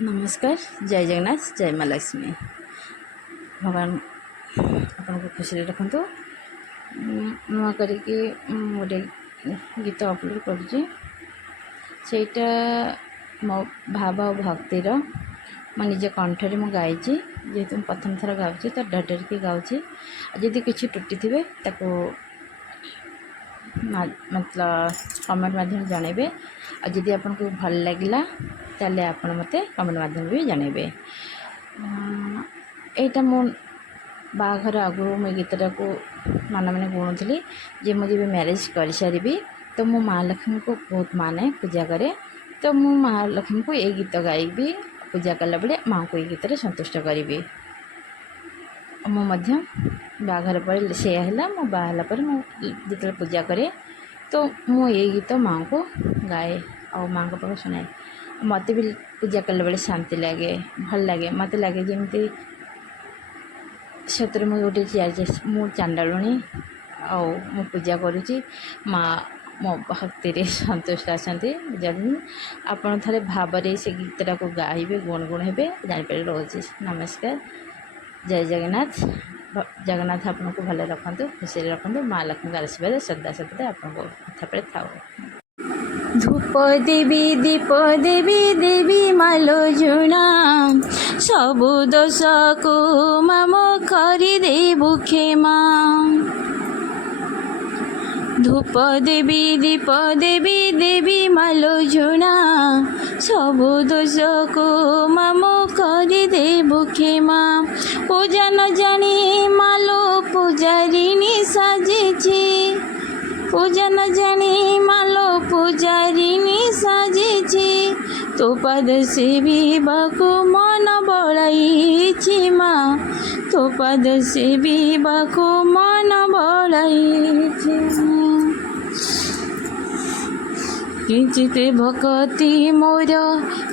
नमस्कार। जय जगन्नाथ, जय माँ लक्ष्मी। भगवान आपन को खुशी रखु। नुआ करके गोटे गीत अपलोड करटा मो भाव और भक्तिर मो निज कंठरे मुझे गाई जेहेतु प्रथम थर गाँची तो डर डर के गाँची। जदि किसी त्रुटि थे मतलब कमेंट माध्यम जनइबे। जदि आपन को भल लगिला ताले आपन मते कमेंट माध्यम भी जनइबे। एटा मो बाघर आगु मो गीतटा को माना मैंने गुणुली जे मुझे भी मैरिज कर सारी तो मो माँ लक्ष्मी को बहुत माने पूजा करे। तो मो माँ लक्ष्मी को ये गीत गाइबी पूजा कला बेले माँ को ये गीत संतुष्ट करी। मो बाघर पर से मो बाहला पर जो पूजा करे तो मो ये गीत माँ को गाए और माँ को पाख शुणाए। मत भी पूजा कला बेले शांति लगे, भल लगे। मत लगे जमी सतरे मुझे गोटे मु चांडालुणी मु पूजा करुँची माँ मो भक्ति सन्तुष्ट आसती। जदि आपड़ थे भाव से गीतटा को गाइबे गुणगुण हे जापर रोचे। नमस्कार। जय जगन्नाथ। जगन्नाथ आपन को भले रखु, खुशी रखु। माँ लक्ष्मी का आशीर्वाद सदा सदा आपन को कथा पर था। धूप देवी दीप देवी देवी मालो झुना सबु दोष को माम करी देबु क्षेमा। धूप देवी दीप देवी देवी मालो झुना सबु दोष को माम करी देबु क्षेमा। पूजा न जानी मालो पूजारिणी साजिछि, पूजा न जानी मालो पूजारिणी साजिछि। तो पद सेविबाको मन बळाइछि माँ, तो पद सेविबाको मन बळाइछि। किंचित भक्ति मोर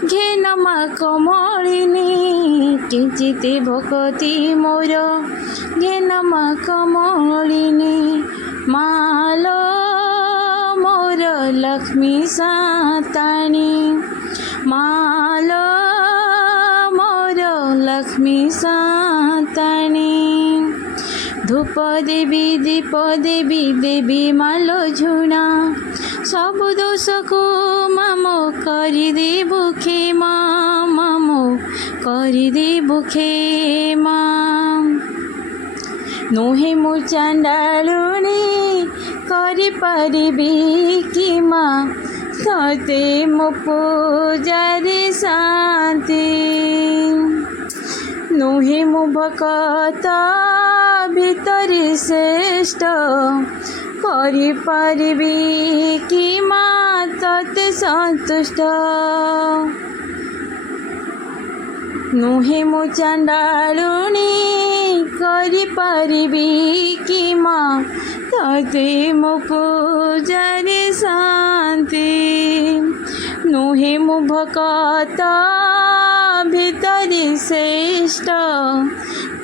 घेन माँ कमलिनी, किंचित भक्ति मोर घेन माँ कमलिनी। मालो मोर लक्ष्मी सातानी, मालो मोर लक्ष्मी सातानी। धूप देवी दीप देवी देवी मालो झुना सबु दोष को मामो करी देबु क्षेमा, मामो करी देबु क्षेमा। नुहे मु चांडालुणी करी पारिबी कि माँ तते मो पूजारी शांति। नुहे मु भक्त भितरी श्रेष्ठ करी पारिबी कि माँ तते संतुष्ट। नुहे मु चांडालुणी करी पारिबी कि माँ तते मो पूजारी शांति। नुहे मु भक्त भितरी श्रेष्ठ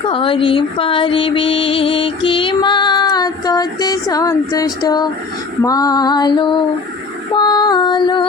करी पारिबी कि माँ तते संतुष्ट। मालो मालो